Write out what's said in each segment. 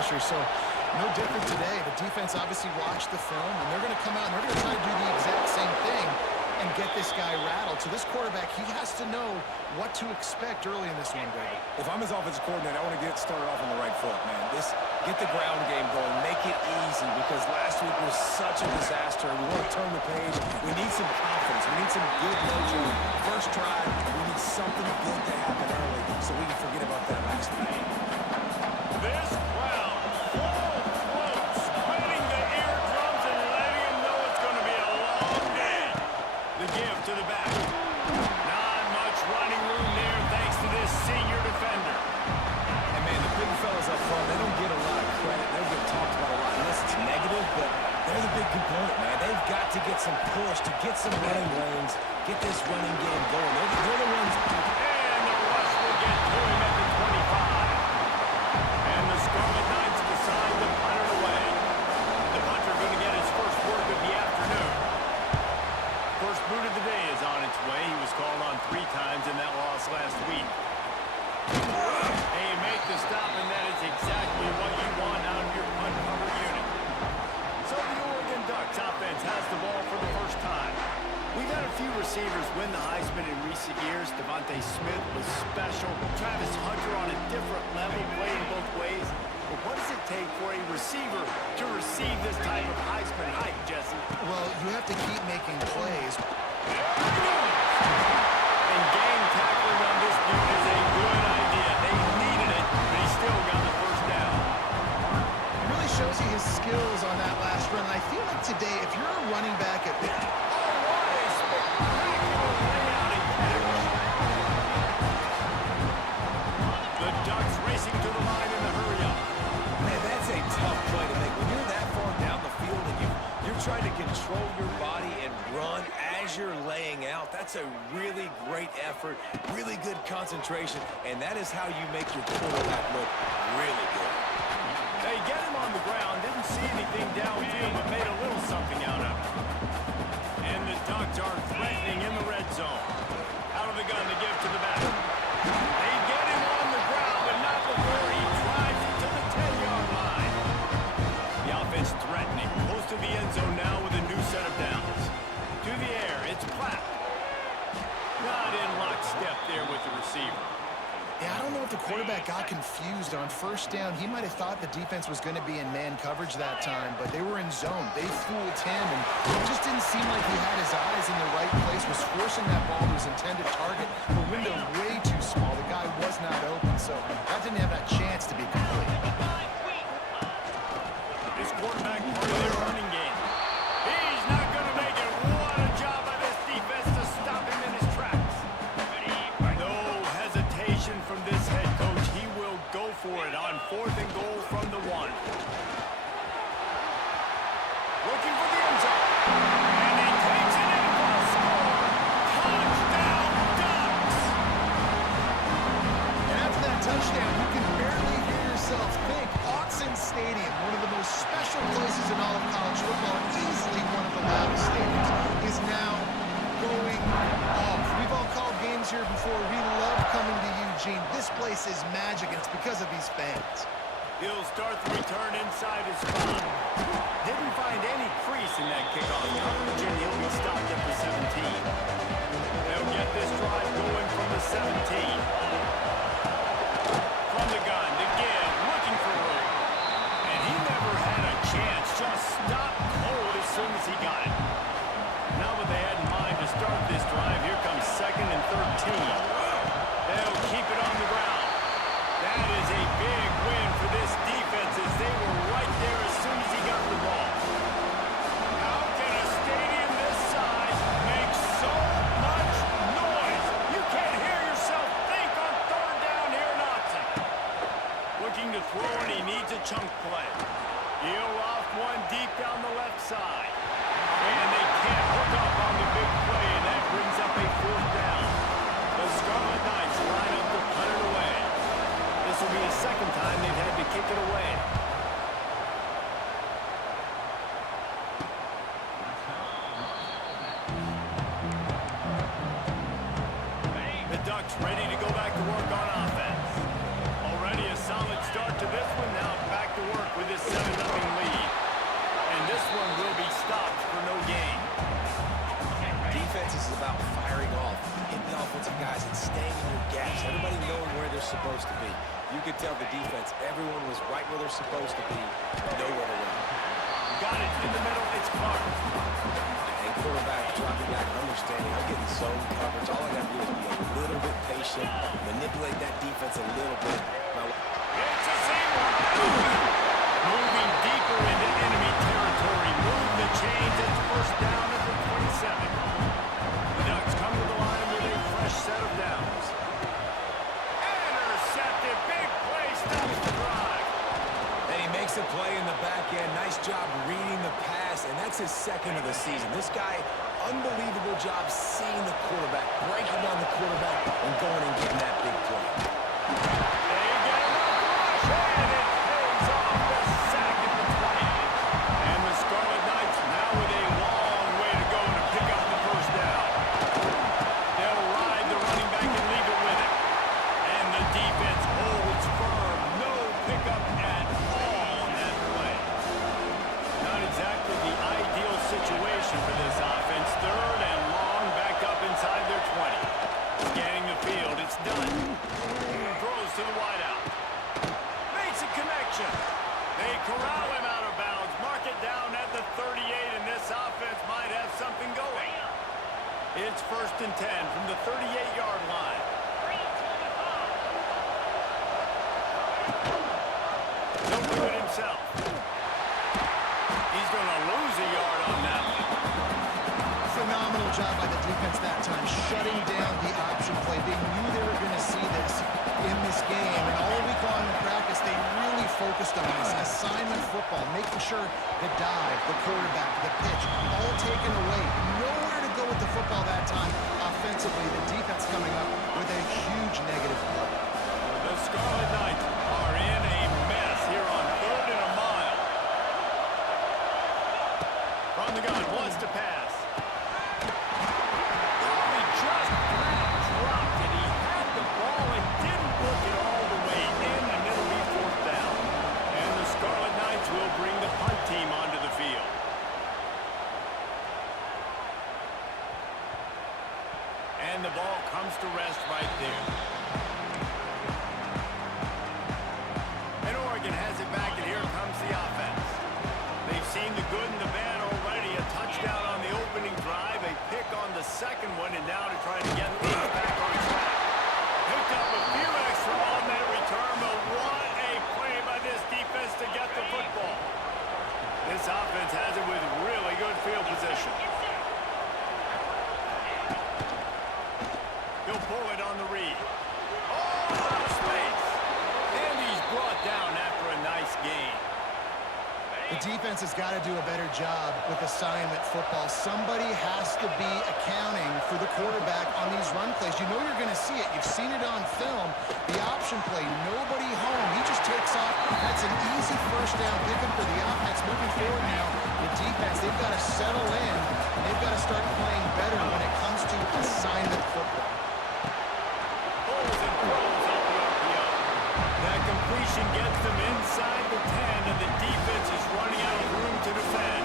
pressure. So no different today. The defense obviously watched the film, and they're going to come out and they're going to try to do the exact same thing and get this guy rattled. So this quarterback, he has to know what to expect early in this one, David. If I'm his offensive coordinator, I want to get started off on the right foot, man. Get the ground game going, make it easy, because last week was such a disaster. We want to turn the page. We need some confidence. We need some good mojo. First drive, we need something good to happen early so we can forget about that last week. This crowd, full throats, spreading the eardrums and letting them know it's going to be a long day. The give to the back. Not much running room there thanks to this senior defender. And, man, the big fellas up front, they don't get a lot of credit. They don't get talked about a lot unless it's negative, but they're the big component, man. They've got to get some push, to get some running lanes, get this running game going. They're the ones. And the rush will get to him at the 25. And the Scarlet Knights decide to punt it away. The punter going to get his first work of the afternoon. First boot of the day is on its way. He was called on 3 times in that loss last week. Hey, make the stop, and that is exactly what you want out of your punt cover unit. So the Oregon Ducks offense has the ball for the first time. We've had a few receivers win the Heisman in recent years. Devontae Smith was special. Travis Hunter on a different level, playing both ways. But what does it take for a receiver to receive this type of Heisman hype, Jesse? Well, you have to keep making plays. And game tackling on this dude is a good idea. They needed it, but he still got the first down. It really shows you his skills on that last run. And I feel like today, if you're a running back at the Ducks racing to the line in the hurry-up. Man, that's a tough play to make. When you're that far down the field and you're trying to control your body and run as you're laying out, that's a really great effort, really good concentration, and that is how you make your quarterback look really good. They get him on the ground, didn't see anything downfield, but made a little something out of it. And the Ducks are threatening in the red zone. Out of the gun to give to the back. They get him on the ground, but not before he drives it to the 10-yard line. The offense threatening. Close to the end zone now with a new set of downs. To the air, it's Platt. Not in lockstep there with the receiver. Yeah, I don't know if the quarterback got confused on first down. He might have thought the defense was going to be in man coverage that time, but they were in zone. They fooled him, and it just didn't seem like he had his eyes in the right place, was forcing that ball to his intended target. The window way too small. The guy was not open, so that didn't have that chance to be complete. This quarterback part of their running game. He's not going to make it. What a job by this defense to stop him in his tracks. No hesitation from this head coach. He will go for it on 4th and goal from the 1. Looking for the end zone. And he takes it in for a score. Touchdown, Ducks! And after that touchdown, you can barely hear yourself think. Autzen Stadium, one of the most special places in all of college football, easily one of the loudest stadiums, is now going off. We've all called games here before. We love coming to Eugene. This place is magic, and it's because of these fans. He'll start the return inside his spot. Didn't find any crease in that kickoff coverage, and he'll be stopped at the 17. They'll get this drive going from the 17. From the gun, to give, looking for room. And he never had a chance, just stopped cold as soon as he got it. Now what they had in mind to start this drive, here comes 2nd and 13. They'll keep it on the ground. That is a big win for this defense as they were right there as soon as he got the ball. How can a stadium this size make so much noise? You can't hear yourself think on 3rd down here in Autzen. Looking to throw, and he needs a chunk play. He'll off one deep down the left side. And they can't hook up on the big play, and that brings up a 4th down. The Scarlet Knights line up to punt it away. This will be the 2nd time they've had to kick it away. The Ducks ready to go back to work on offense. Already a solid start to this one. Now back to work supposed to be. You could tell the defense, everyone was right where they're supposed to be, nowhere to run. Got it in the middle. It's Clark. And quarterback dropping back, understanding I'm getting zone coverage. All I got to do is be a little bit patient, manipulate that defense a little bit. It's a seam. Moving deeper into enemy territory. Move the chains. It's first down at the 27. The Ducks come to the line with a fresh set of downs. Intercepted. Big play. Stops the drive. And he makes a play in the back end. Nice job reading the pass, and that's his second of the season. This guy, unbelievable job seeing the quarterback, breaking down the quarterback, and going and getting that big play. They get him up rush, and it pays off. The sack at the 20. And the Scarlet Knights now with a long way to go to pick up the first down. They'll ride the running back and leave it with it. And the defense holds firm. No pickup at all on that play. Not exactly the ideal situation for this offense. Third and long, back up inside their 20. Scanning the field, it's done. Throws to the wideout. Makes a connection. They corral him out of bounds. Mark it down at the 38, and this offense might have something going. It's first and 10 from the 38-yard line. He'll do it himself. He's going to lose a yard on that one. Phenomenal job by the defense that time, shutting down the option play. They knew they were going to see this in this game, and all week long in practice, they really focused on this assignment football, making sure the dive, the quarterback, the pitch, all taken away. Nowhere to go with the football that time offensively. The defense coming up with a huge negative play. The Scarlet Knights are in a mess here on 3rd and a mile. From the gun, wants to pass. He just dropped it. He had the ball and didn't look it all the way in, and it'll be 4th down. And the Scarlet Knights will bring the punt team onto the field. And the ball comes to rest right there. And Oregon has it back, and here comes the offense. They've seen the good and the bad already. A touchdown on the opening drive, a pick on the second one, and now to try to get things back on track. Picked up a few extra on that return, but what a play by this defense to get the football. This offense has it with really good field position. He'll pull it on the read. Oh, out of space. And he's brought down after a nice gain. The defense has got to do a better job with assignment football. Somebody has to be accounting for the quarterback on these run plays. You know you're going to see it. You've seen it on film. The option play, nobody home. He just takes off. That's an easy first down pickup for the offense. Moving forward now, the defense, they've got to settle in, and they've got to start playing better when it comes to assignment football. Pulls and throws off the RPO. That completion gets them inside the 10, and the defense is running out of room to defend.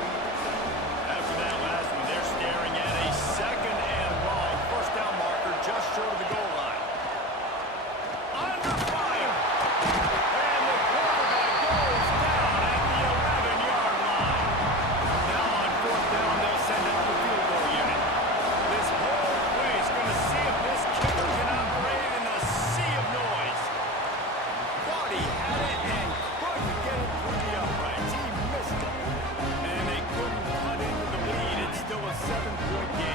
After that last one, they're staring at a 2nd and long. First down marker just short of the goal line. Under fire! And the quarterback goes down at the 11-yard line. Now on 4th down, they'll send out the field goal unit. This whole play is going to see if this kicker can operate in a sea of noise. Thought he had it and couldn't get it through the uprights. He missed it. And they couldn't cut into the lead. It's still a 7-point game.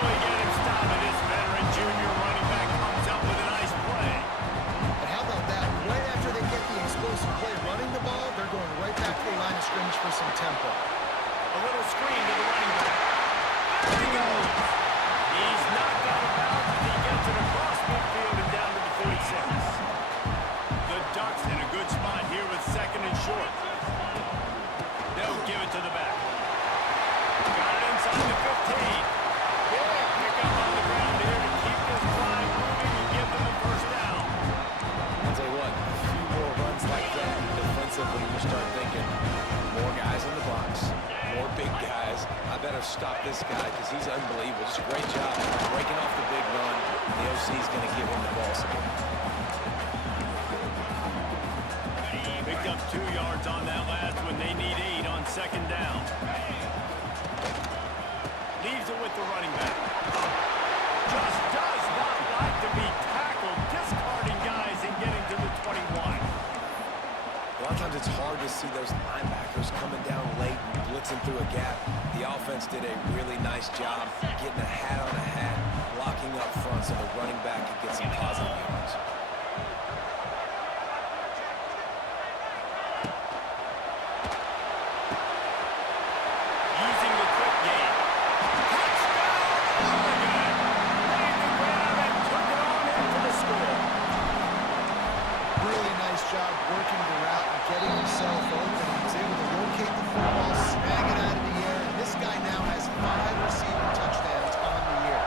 really get him stopped, and this veteran junior running back comes up with a nice play. But how about that? Right after they get the explosive play running the ball, they're going right back to the line of scrimmage for some tempo. A little screen to the running back. There he goes. He's knocked out of bounds as he gets it across midfield and down to the 46. The Ducks in a good spot here with second and short. They'll give it to the back. Got it inside the 15. Big pickup on the ground here to keep this drive moving and give them the first down. I'll tell you what, a few more runs like that defensively, you start thinking more guys in the box, more big guys. I better stop this guy because he's unbelievable. Just a great job breaking off the big run. The OC is going to give him the ball some more. Picked up 2 yards on that last one. They need 8 on second down. Leaves it with the running back. Just does not like to be tackled, discarding guys and getting to the 21. A lot of times it's hard to see those linebackers coming down late and blitzing through a gap. The offense did a really nice job getting a hat on a hat, blocking up front so the running back could get some positive yards. Using the quick game. Touchdown, Oregon! Made the grab and took it on in for the score. Really nice job working the route and getting himself open. He was able to locate the football, snag it out of the air, and this guy now has 5 receiving touchdowns on the year.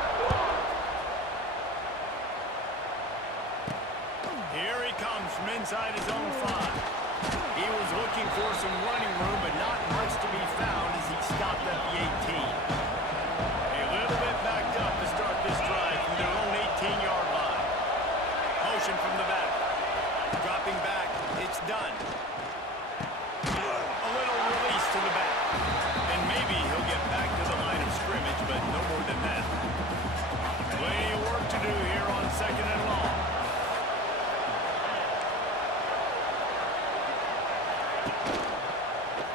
Here he comes from inside his own 5. He was looking for some running room, but not much to be found as he stopped at the 18. A little bit backed up to start this drive from their own 18-yard line. Motion from the back. Dropping back. It's done. A little release to the back. And maybe he'll get back to the line of scrimmage, but no more than that. Plenty of work to do here on second and long.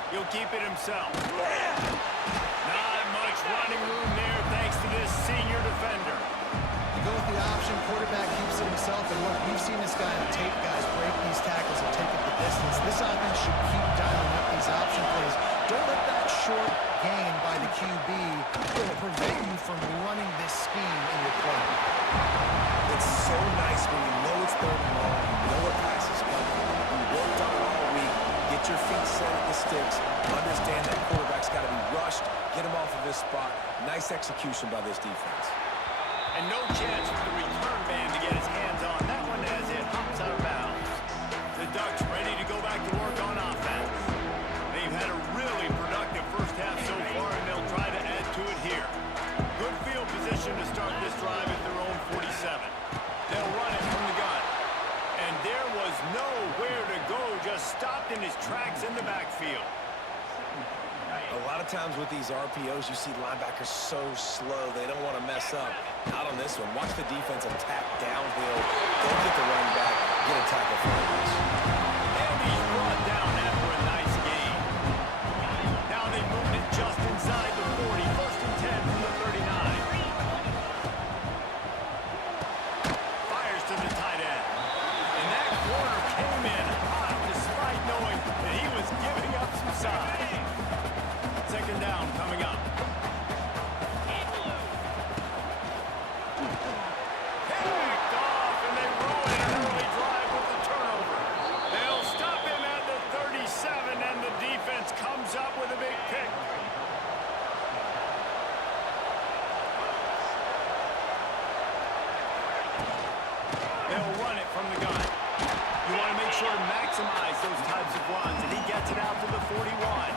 He'll keep it himself. Not much running room there thanks to this senior defender. You go with the option, quarterback keeps it himself, and look, we've seen this guy on tape, guys, break these tackles and take it the distance. This offense should keep dialing up these option plays. Don't let that short gain by the QB prevent you from running this scheme in your play. It's so nice when you know it's third and long, you know a pass is coming. You worked on it all week. Get your feet set at the sticks. Understand that quarterback's got to be rushed. Get him off of his spot. Nice execution by this defense. And no chance for the return man to get his hands on that one as it hops out of bounds. The Ducks ready to go back to work on offense. They've had a really productive first half so far, and they'll try to add to it here. Good field position to start this drive at their own 47. They'll run it from the gun. And there was nowhere to go, just stopped in his tracks in the backfield. A lot of times with these RPOs, you see linebackers so slow, they don't want to mess up. Not on this one. Watch the defense attack downhill. Go get the running back, get a tackle for this. And he's brought down after a nice gain. Now they moved it just inside the 40, first and 10 from the 39. Fires to the tight end. And that corner came in hot despite knowing that he was giving up some size. Second down coming up. Picked off, and they ruin an early drive with the turnover. They'll stop him at the 37, and the defense comes up with a big pick. They'll run it from the gun. You want to make sure to maximize those types of runs, and he gets it out to the 41.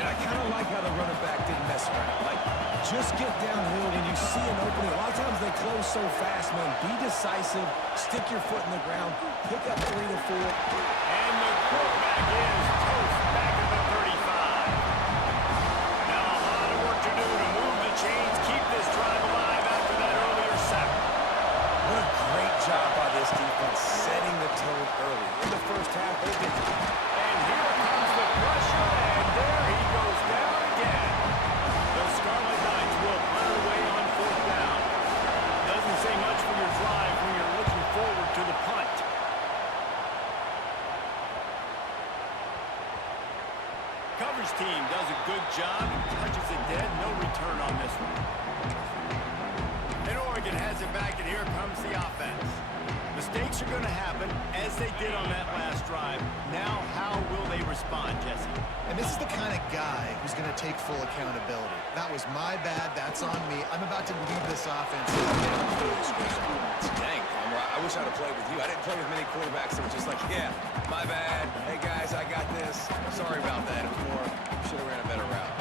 And I kind of like how the running back didn't mess around. Like, just get downhill when you see an opening. A lot of times they close so fast, man. Be decisive. Stick your foot in the ground. Pick up 3 to 4. And the quarterback is toast back at the 35. Now a lot of work to do to move the chains, keep this drive alive after that earlier sack. What a great job by this defense setting the tone early. In the first half, they did. And here comes the pressure, and there he goes down again. The Scarlet Knights will offense. Mistakes are going to happen, as they did on that last drive. Now, how will they respond, Jesse? And this is the kind of guy who's going to take full accountability. That was my bad. That's on me. I'm about to lead this offense. Dang, I wish I'd have played with you. I didn't play with many quarterbacks that were just like, yeah, my bad. Hey, guys, I got this. Sorry about that. It was more, should have ran a better route.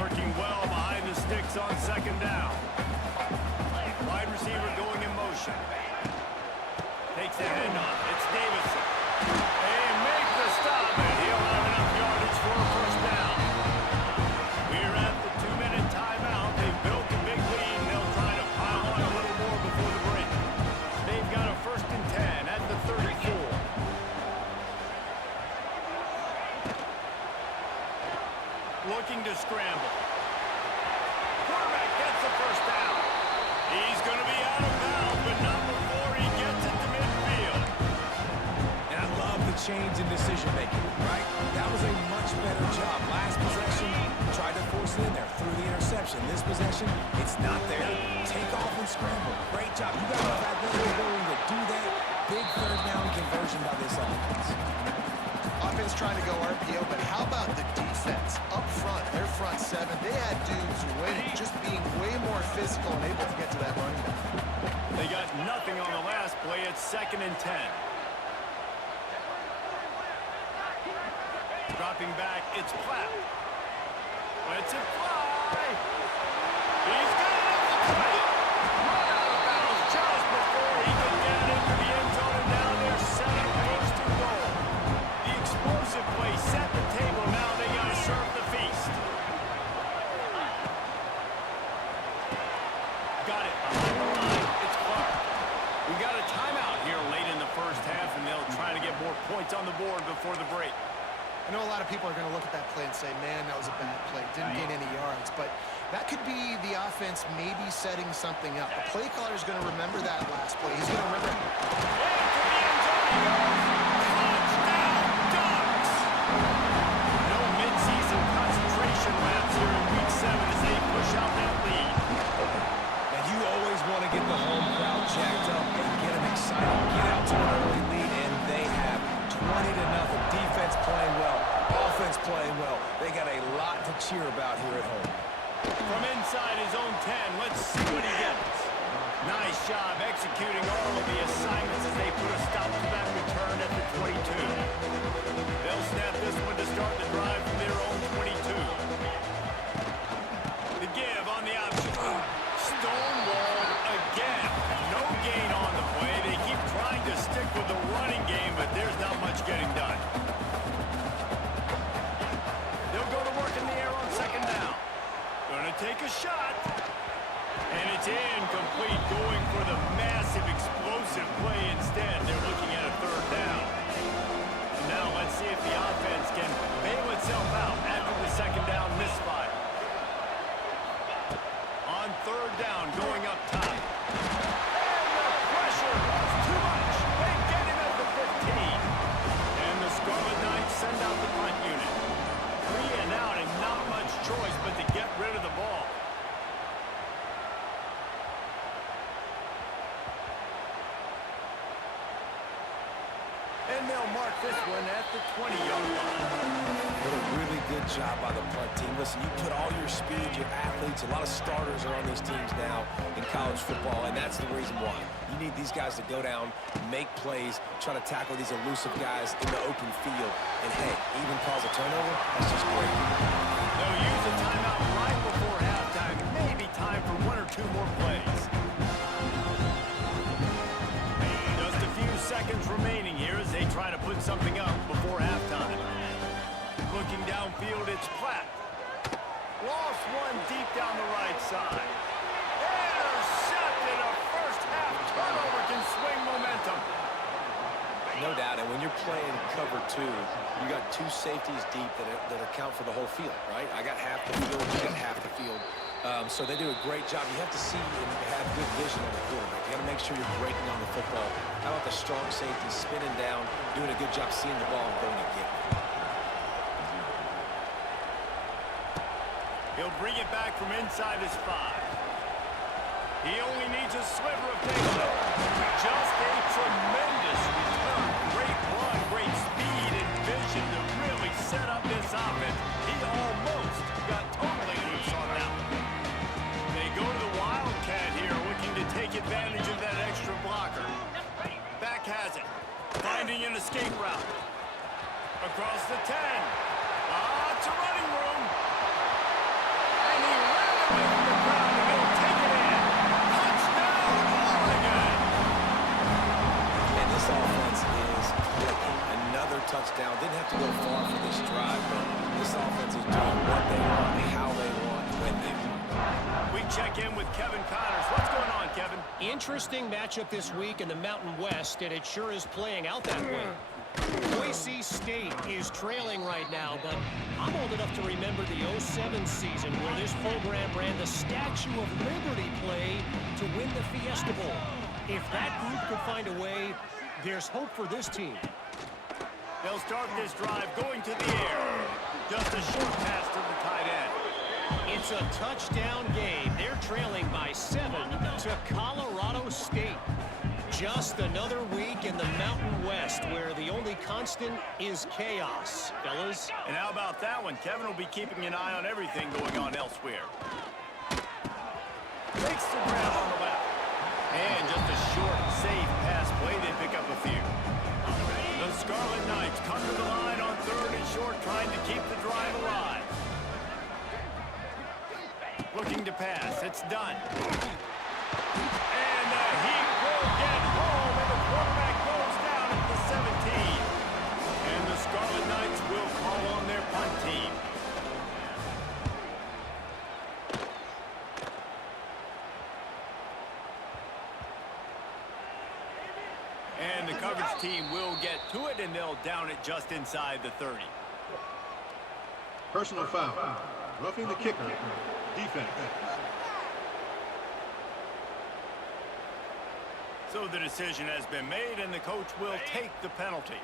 Working well behind the sticks on second down. Wide receiver going in motion. Takes the handoff. It's Davidson. They make the stop, and he'll have enough yardage for a first down. We're at the 2-minute timeout. They've built a big lead, and they'll try to pile on a little more before the break. They've got a 1st and 10 at the 34. Looking to scramble. Quarterback gets the first down. He's going to be out of bounds, but not before he gets it to midfield. And I love the change in decision-making, right? That was a much better job. Last possession, tried to force it in there, threw the interception. This possession, it's not there. Take off and scramble. Great job. You got to have the ability to do that. Big 3rd down conversion by this offense. Offense trying to go RPO, but how about the defense up front? Their front 7, they had dudes waiting, just being way more physical and able to get to that running back. They got nothing on the last play. It's 2nd and 10. Dropping back, it's Platt. Let's it fly. He's got enough to try it. Run out of bounds just before he can get into the end zone, and now they're setting 1st and goal. The explosive play set the table. Now they got to serve the feast. Got it behind the line. It's Clark. We got a timeout here late in the first half, and they'll try to get more points on the board before the break. I know a lot of people are going to look at that play and say, man, that was a bad play. Didn't gain any yards. But that could be the offense maybe setting something up. The play caller is going to remember that last play. He's going to remember it. Touchdown, Ducks! No midseason concentration laps here in Week 7 as they push out that lead. And you always want to get the home crowd jacked up and get them excited. Get out to an early lead, and they have 20-0. Defense playing well, offense playing well. They got a lot to cheer about here at home. From inside his own 10, let's see what he gets. Nice job executing all of the assignments as they put a stop to that return at the 22. They'll snap this one to start the drive from their own 22. The give on the option. Stonewalled again. No gain on the play. They keep trying to stick with the running game, but there's not much getting done. They'll go to work in the air on 2nd down. Gonna take a shot. And it's incomplete, going for the massive explosive play instead. They're looking at a 3rd down. And now let's see if the offense can bail itself out after the 2nd down misfire. On 3rd down, going up top. And the pressure was too much. They get him at the 15. And the Scarlet Knights send out the punt unit. 3 and out, and not much choice but to get rid of the ball. And they'll mark this one at the 20-yard line. What a really good job by the punt team. Listen, you put all your speed, your athletes, a lot of starters are on these teams now in college football, and that's the reason why. You need these guys to go down, make plays, try to tackle these elusive guys in the open field, and hey, even cause a turnover, that's just great. They'll use a timeout right before halftime. Maybe time for 1 or 2 more plays. Just a few seconds remaining here as they try to put something up before halftime. Looking downfield, it's Platt. Lost one deep down the right side. Intercepted. A first-half turnover can swing momentum. No doubt, and when you're playing cover 2, you got 2 safeties deep that account for the whole field, right? I got half the field, you got half the field. So they do a great job. You have to see and have good vision on the quarterback. You got to make sure you're breaking on the football. How about the strong safety spinning down, doing a good job seeing the ball and going to get it. He'll bring it back from inside his 5. He only needs a sliver of daylight. Just a tremendous return. Great run, great speed and vision to really set up this offense. He almost got totally loose on that one. They go to the Wildcat here, looking to take advantage of that extra blocker. Back has it. Finding an escape route. Across the 10. It's a running room. And he ran away from the crowd, and he'll take it in. Touchdown, Oregon! And this offense is clicking. Another touchdown. Didn't have to go far for this drive, but this offense is doing what they want, how they want, when they want. We check in with Kevin Connors. What's going on, Kevin? Interesting matchup this week in the Mountain West, and it sure is playing out that way. Boise State is trailing right now, but I'm old enough to remember the '07 season where this program ran the Statue of Liberty play to win the Fiesta Bowl. If that group could find a way, there's hope for this team. They'll start this drive going to the air. Just a short pass to the tight end. It's a touchdown game. They're trailing by 7 to Colorado State. Just another week in the Mountain West where the only constant is chaos, fellas. And how about that one? Kevin will be keeping an eye on everything going on elsewhere. Takes the grab on the left. And just a short, safe pass play. They pick up a few. The Scarlet Knights come to the line on 3rd and short, trying to keep the drive alive. Looking to pass. It's done. And he will get home, and the quarterback goes down at the 17. And the Scarlet Knights will call on their punt team. And the coverage team will get to it, and they'll down it just inside the 30. Personal foul. Roughing the kicker. Defense. So the decision has been made, and the coach will take the penalty.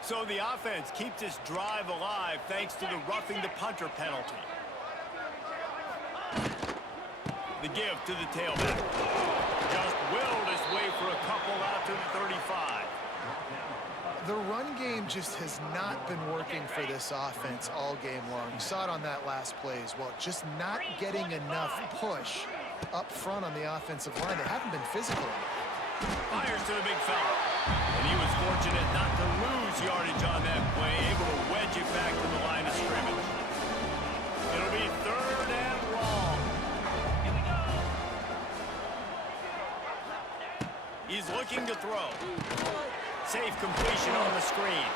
So the offense keeps this drive alive thanks to the roughing the punter penalty. The give to the tailback. Just willed his way for a couple out to the 35. The run game just has not been working for this offense all game long. You saw it on that last play as well. Just not getting enough push up front on the offensive line. They haven't been physical. Fires to the big fella. And he was fortunate not to lose yardage on that play, able to wedge it back to the line of scrimmage. It'll be 3rd and long. He's looking to throw. Safe completion on the screen.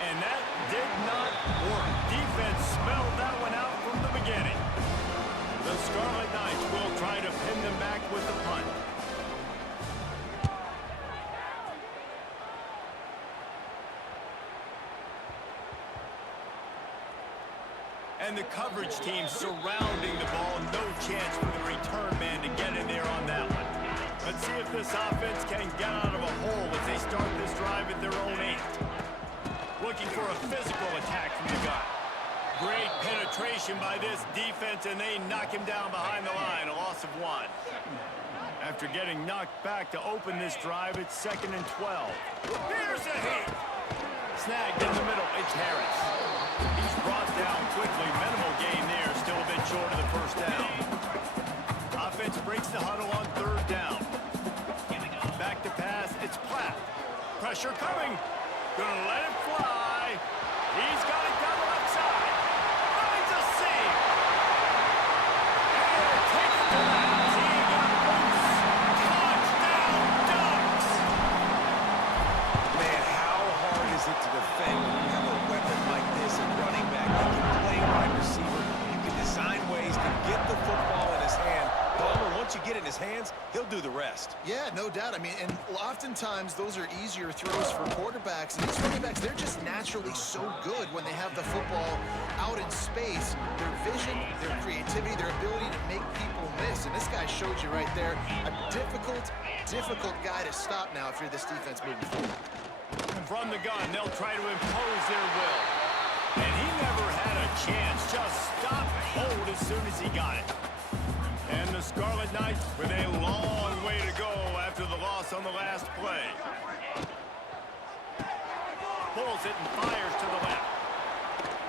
And that did not work. Defense smelled that one out from the beginning. The Scarlet Knights will try to pin them back with the punt. And the coverage team surrounding the ball. No chance for the return man to get in there on that one. Let's see if this offense can get out of a hole as they start this drive at their own 8. Looking for a physical attack from the gun. Great penetration by this defense, and they knock him down behind the line, a loss of 1. After getting knocked back to open this drive, it's 2nd and 12. Here's a hit. Snagged in the middle, it's Harris. He's brought down quickly. Minimal gain there, still a bit short of the first down. Offense breaks the huddle on 3rd down. Back to pass, it's Platt. Pressure coming. Gonna let it fly. He's got it down the left side. Finds a seam. And he'll take it to the house. He got loose. Touchdown, Ducks. Man, how hard is it to defend when you have a weapon like this, a running back? You can play wide receiver. You can design ways to get the football in his hand. Palmer, once you get it in his hands, he'll do the rest. Yeah, no doubt. I mean, and oftentimes those are easier throws for quarterbacks. And these running backs, they're just naturally so good when they have the football out in space. Their vision, their creativity, their ability to make people miss. And this guy showed you right there, a difficult guy to stop now if you're this defense moving forward. From the gun, they'll try to impose their will. And he never had a chance. Just stopped cold as soon as he got it. And the Scarlet Knights with a long way to go after the loss on the last play. Pulls it and fires to the left.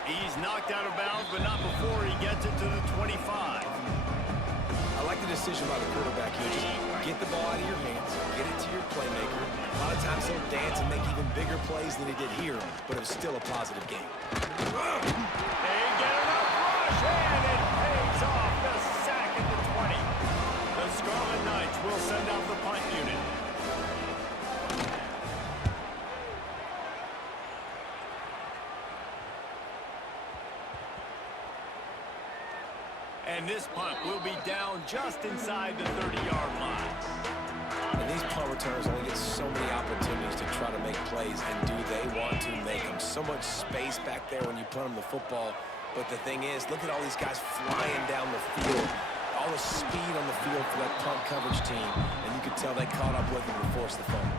He's knocked out of bounds, but not before he gets it to the 25. I like the decision by the quarterback here. Just get the ball out of your hands, get it to your playmaker. A lot of times he'll dance and make even bigger plays than he did here, but it was still a positive game. They get enough rush, and it pays off the sack at the 20. The Scarlet Knights will send out the punt unit. And this punt will be down just inside the 30-yard line. And these punt returners only get so many opportunities to try to make plays, and do they want to make them? So much space back there when you punt them the football. But the thing is, look at all these guys flying down the field. All the speed on the field for that punt coverage team. And you can tell they caught up with him to force the fumble.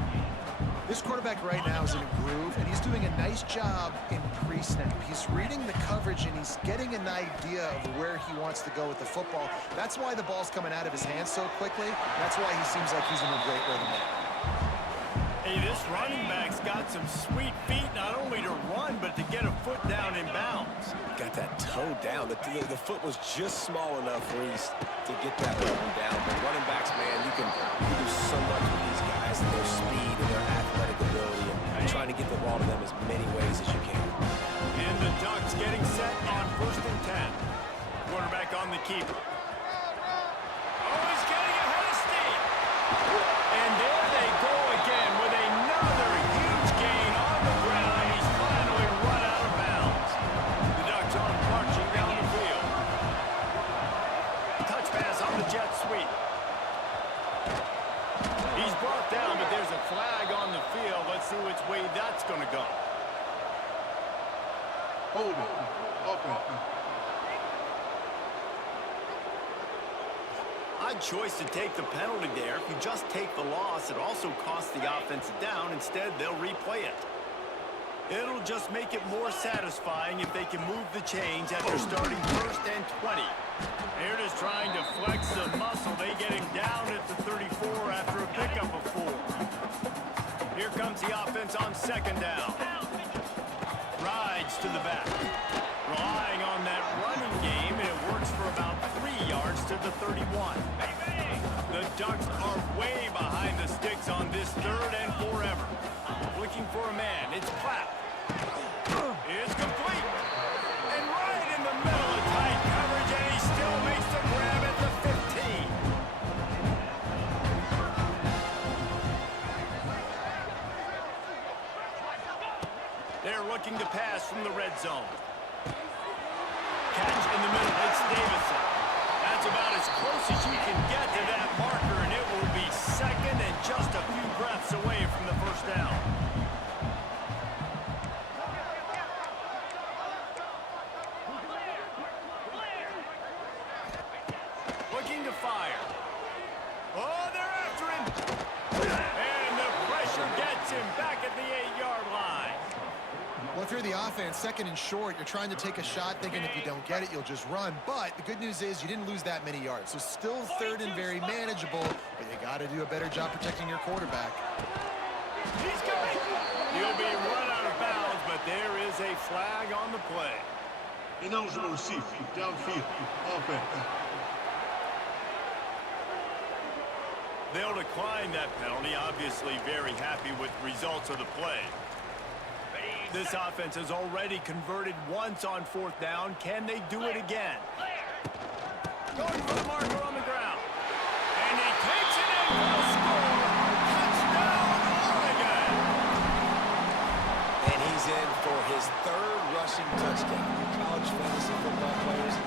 This quarterback right now is in a groove, and he's doing a nice job in pre-snap. He's reading the coverage, and he's getting an idea of where he wants to go with the football. That's why the ball's coming out of his hands so quickly. That's why he seems like he's in a great rhythm. Hey, this running back's got some sweet feet, not only to run, but to get a foot down in bounds. Got that toe down. The foot was just small enough for Reese to get that one down. But running backs, man, you can do so much with these guys and their speed and their athletic ability and trying to get the ball to them as many ways as you can. And the Ducks getting set on 1st and 10. Quarterback on the keeper. Oh, he's getting ahead of steam. And there they go again with another huge gain on the ground. He's finally run out of bounds. The Ducks are marching down the field. Touch pass on the jet sweep. He's brought down, but there's a flag on the field. Let's see which way that's going to go. Hold it. Offense. Odd choice to take the penalty there. If you just take the loss, it also costs the offense a down. Instead, they'll replay it. It'll just make it more satisfying if they can move the chains after starting 1st and 20. They're just trying to flex the muscle. They get him down at the 34 after a pickup of 4. Here comes the offense on 2nd down. Rides to the back. Relying on that running game, and it works for about 3 yards to the 31. The Ducks are way behind the sticks on this 3rd and forever. Looking for a man. It's Clapp. It's complete. And right in the middle of tight coverage, and he still makes the grab at the 15. They're looking to pass from the red zone. Catch in the middle. It's Davison. That's about as close as you can get to that marker, and it will be 2nd and just a few breaths away from the 1st down. Looking to fire. Oh, they're after him. And the pressure gets him back at the 8-yard line. Well, if you're the offense, 2nd and short, you're trying to take a shot thinking if you don't get it, you'll just run. But the good news is you didn't lose that many yards. So still 3rd and very manageable, but you got to do a better job protecting your quarterback. He's coming. He'll be run out of bounds, but there is a flag on the play. Ineligible receiver. Downfield. Offense. They'll decline that penalty, obviously very happy with the results of the play. This offense has already converted once on 4th down. Can they do it again? Going for the marker on the ground. And he takes it in for the score. Touchdown, Oregon! And he's in for his 3rd rushing touchdown. College fantasy football players,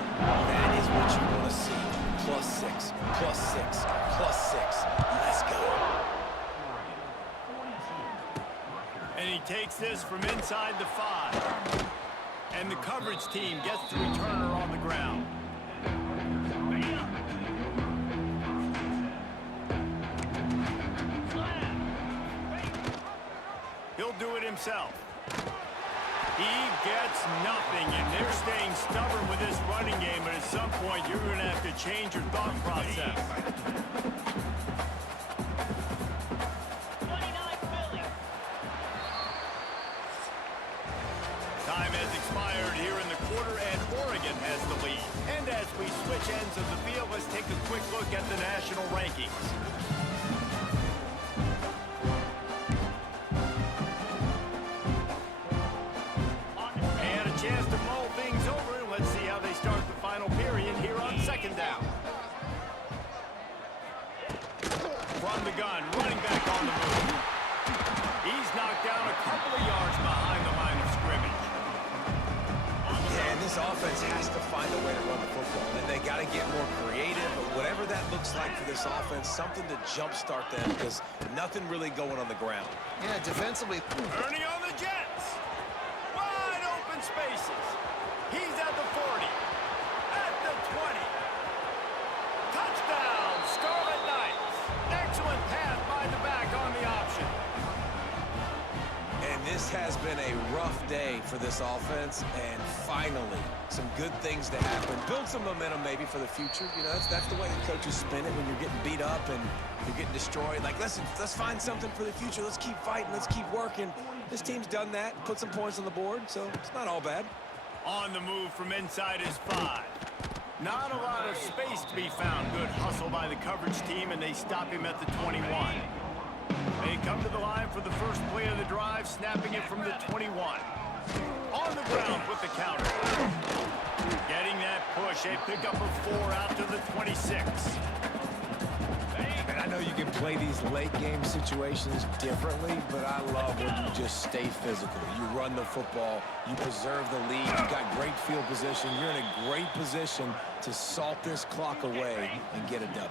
that is what you want to see. +6, +6, +6. Let's go. And he takes this from inside the 5. And the coverage team gets the returner on the ground. He'll do it himself. He gets nothing, and they're staying stubborn with this running game, but at some point, you're going to have to change your thought process. Time has expired here in the quarter, and Oregon has the lead. And as we switch ends of the field, let's take a quick look at the national rankings. And a chance to mull things over, and let's see how they start the final period here on second down. From the gun, running back on the move. He's knocked down a couple of yards behind the line of scrimmage. Yeah, and this offense has to find a way to run the football, and they got to get more creative. But whatever that looks like for this offense, something to jumpstart them, because nothing really going on the ground. Yeah, defensively. Earning on the Jets. Wide open spaces. He's at the 40. At the 20. Touchdown, Scarlet Knights. Excellent pass by the back on the option. And this has been a rough day for this offense, and finally, some good things to happen. Build some momentum maybe for the future. You know, that's the way the coaches spin it when you're getting beat up and you're getting destroyed. Like, listen, let's find something for the future. Let's keep fighting. Let's keep working. This team's done that, put some points on the board, so it's not all bad. On the move from inside his 5. Not a lot of space to be found. Good hustle by the coverage team, and they stop him at the 21. They come to the line for the first play of the drive, snapping it from the 21. On the ground with the counter. Getting that push, a pickup of 4 out to the 26. And I know you can play these late-game situations differently, but I love when you just stay physical. You run the football, you preserve the lead, you got great field position, you're in a great position to salt this clock away and get a W.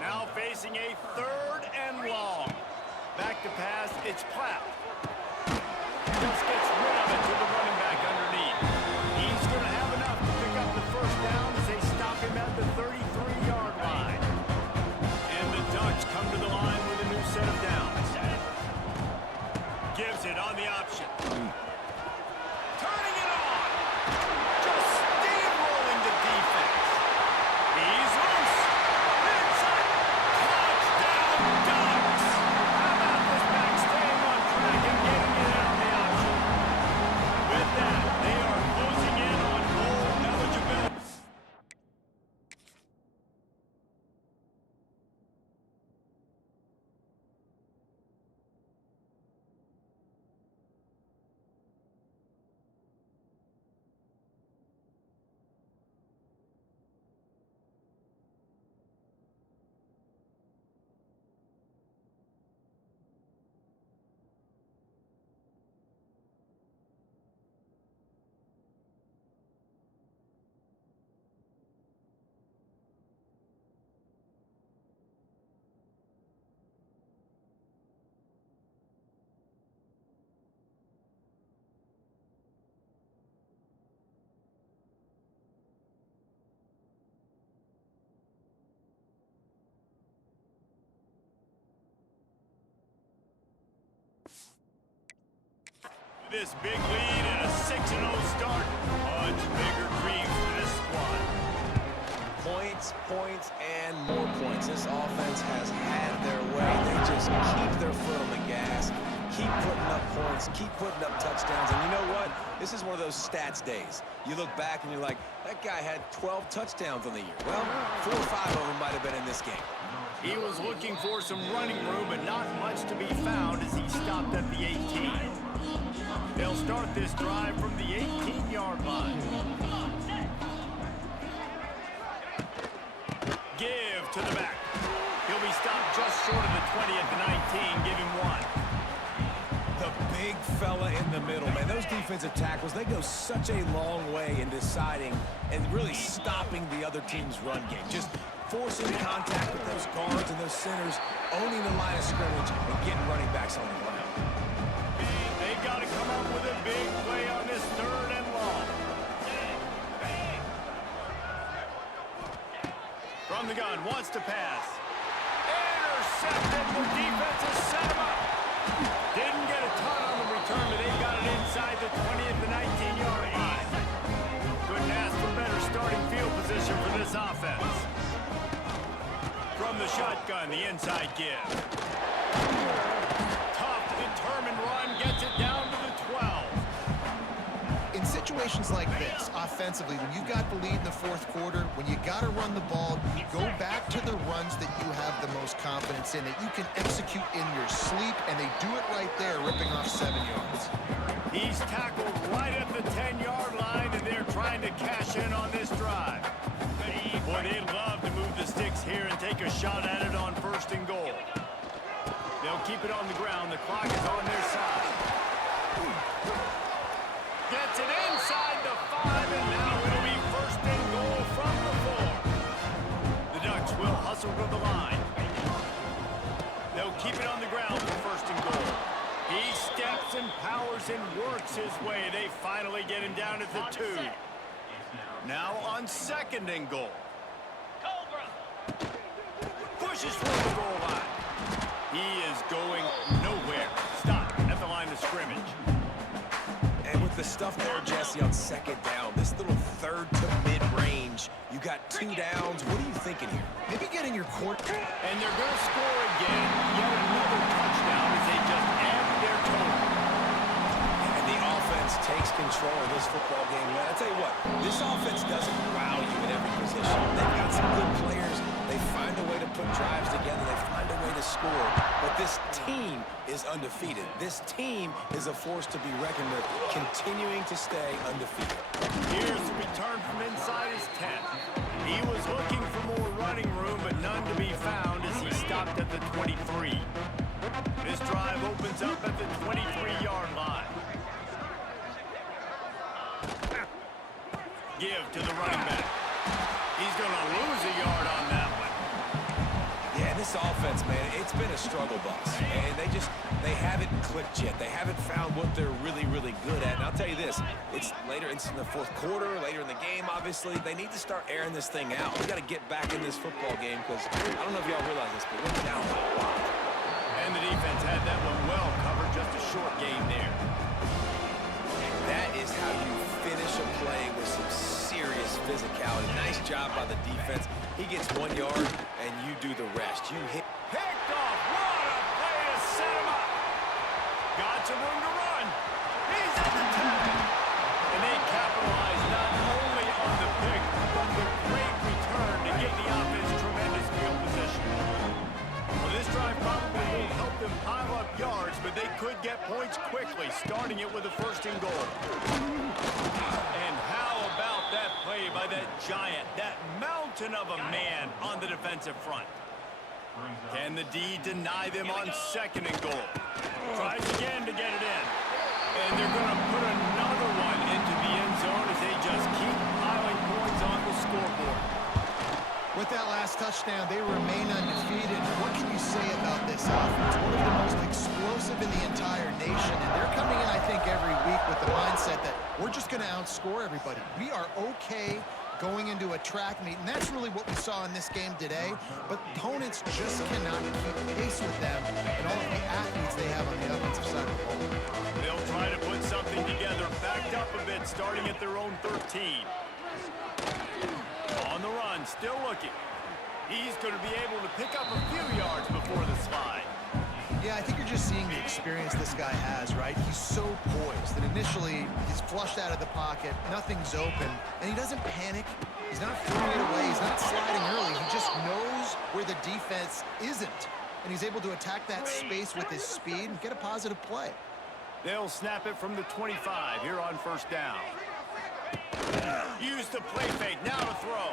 Now facing a 3rd and long. Back to pass, it's Platt. Just gets rid of it to the running back underneath. He's going to have enough to pick up the first down as they stop him at the 33-yard line. And the Ducks come to the line with a new set of downs. Gives it on the option. Turning it on. Just steamrolling the defense. He's loose. Inside. Touchdown, Ducks. How about this back staying on track and getting it out the option? With that, they are closing in on bowl eligibility. This big lead and a 6-0 start. Much bigger dreams for this squad. Points, points, and more points. This offense has had their way. They just keep their foot on the gas, keep putting up points, keep putting up touchdowns. And you know what? This is one of those stats days. You look back and you're like, that guy had 12 touchdowns on the year. Well, 4 or 5 of them might have been in this game. He was looking for some running room, but not much to be found as he stopped at the 18. They'll start this drive from the 18-yard line. Give to the back. He'll be stopped just short of the 20 at the 19. Give him 1. The big fella in the middle, man. Those defensive tackles, they go such a long way in deciding and really stopping the other team's run game. Just forcing contact with those guards and those centers, owning the line of scrimmage, and getting running backs on the ground. They've got to come up with a big play on this 3rd and long. From the gun, wants to pass. Intercepted. The defense has set him up. Didn't get a ton on the return, but they got it inside the 20 at the 19-yard line. Couldn't ask for better starting field position for this offense. From the shotgun, the inside give. Tough, determined run gets it down to the 12. In situations like this, offensively, when you've got the lead in the fourth quarter, when you got to run the ball, you go back to the runs that you have the most confidence in, that you can execute in your sleep, and they do it right there, ripping off 7 yards. He's tackled right at the 10-yard line, and they're trying to cash in on this drive. Boy, they'd love to move the sticks here and take a shot at it on 1st and goal. They'll keep it on the ground. The clock is on their side. Gets it inside the 5, and now it'll be 1st and goal from the 4. The Ducks will hustle to the line. They'll keep it on the ground for 1st and goal. He steps and powers and works his way. They finally get him down at the 2. Now on 2nd and goal. Pushes for the goal line. He is going nowhere. Stop at the line of scrimmage. And with the stuff there, Jesse, on 2nd down, this little 3rd to mid-range, you got 2 downs. What are you thinking here? Maybe getting your court. And they're going to score again. Yet another touchdown as they just add their total. And the offense takes control of this football game. Man, I tell you what, this offense doesn't wow you in every position. They've got some good players. They find a way to put drives together. They find a way to score. But this team is undefeated. This team is a force to be reckoned with, continuing to stay undefeated. Here's the return from inside his 10. He was looking for more running room, but none to be found as he stopped at the 23. This drive opens up at the 23-yard line. Give to the running back. He's going to lose a yard on that one. Yeah, this offense, man, it's been a struggle bus. And they haven't clicked yet. They haven't found what they're really, really good at. And I'll tell you this, it's later, it's in the 4th quarter, later in the game, obviously. They need to start airing this thing out. We got to get back in this football game because I don't know if y'all realize this, but we're down by a lot. And the defense had that one well covered, just a short gain there. That is how you finish a play with some serious physicality. Nice job by the defense. He gets 1 yard, and you do the rest. You hit. Picked off. What a play to set him up. Got some room to run. He's at the 10. And they capitalize not only on the pick, but the great return to give the offense tremendous field position. Well, this drive probably will help them pile up yards, but they could get points quickly, starting it with a 1st and goal. And how about that play by that giant, that mountain of a man on the defensive front? Can the D deny them on 2nd and goal? Tries again to get it in. And they're going to put another one into the end zone as they just keep piling points on the scoreboard. With that last touchdown, they remain undefeated. What can you say about this offense? One of the most explosive in the entire nation. And they're coming in, I think, every week with the mindset that we're just going to outscore everybody. We are okay going into a track meet, and that's really what we saw in this game today. But opponents just cannot keep pace with them and all of the athletes they have on the offensive side of the ball. They'll try to put something together, backed up a bit, starting at their own 13. On the run, still looking. He's going to be able to pick up a few yards before the slide. Yeah, I think you're just seeing the experience this guy has, right? He's so poised that initially he's flushed out of the pocket, nothing's open, and he doesn't panic. He's not throwing it away. He's not sliding early. He just knows where the defense isn't, and he's able to attack that space with his speed and get a positive play. They'll snap it from the 25 here on 1st down. Use the play fake, now to throw.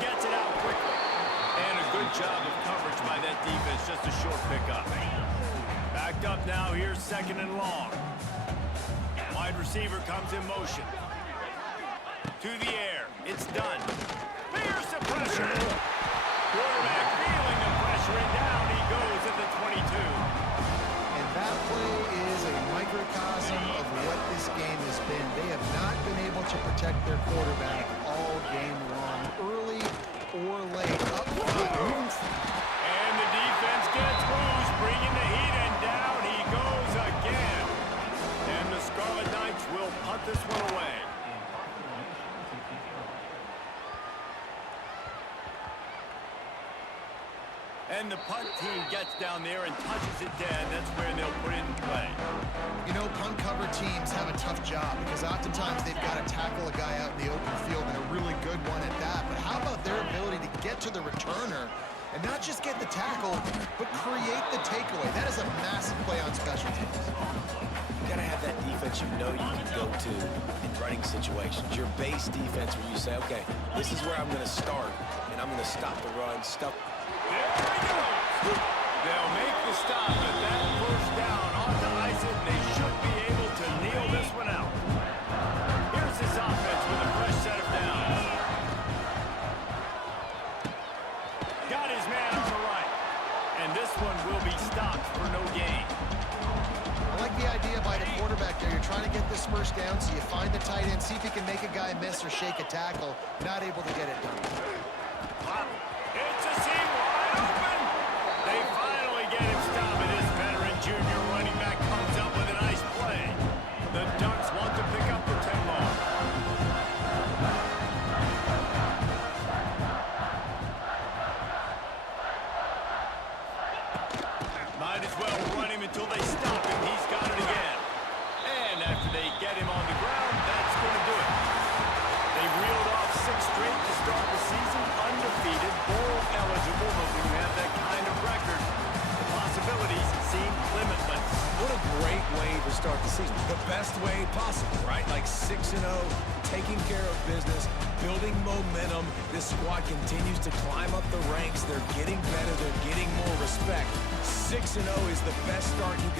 Gets it out quickly. And a good job of coverage by that defense, just a short pickup. Backed up now, here's 2nd and long. Wide receiver comes in motion. To the air, it's done. Fierce the pressure. Quarterback feeling the pressure, and down he goes at the 22. And that play is a microcosm of what this game has been. They have not been able to protect their quarterback all game long, early or late. Up front. And the defense gets loose, bringing the heat, and down he goes again. And the Scarlet Knights And the punt team gets down there and touches it dead. That's where they'll put it in play. You know, punt cover teams have a tough job because oftentimes they've got to tackle a guy out in the open field, and a really good one at that. But how about their ability to get to the returner and not just get the tackle, but create the takeaway? That is a massive play on special teams. You got to have that defense you know you can go to in running situations. Your base defense where you say, okay, this is where I'm going to start, and I'm going to stop the run, stop. There he goes. They'll make the stop, but that first down ought to ice it, and they should be able to kneel this one out. Here's his offense with a fresh set of downs. Got his man on the right, and this one will be stopped for no gain. I like the idea by the quarterback there. You're trying to get this first down, so you find the tight end, see if you can make a guy miss or shake a tackle. Not able to get it done. It's a seam wide open. They finally get him stopped, and his veteran junior running back comes up with a nice play. The Ducks want to pick up the tempo. Might as well run him until they stop him. He's got it again. And after they get him on the ground, that's going to do it. They reeled off 6 straight to start the season, undefeated, bowl eligible, but when you have that kind of record, the possibilities seem limitless. What a great way to start the season. The best way possible, right? Like 6-0, taking care of business, building momentum. This squad continues to climb up the ranks. They're getting better. They're getting more respect. 6-0 is the best start you can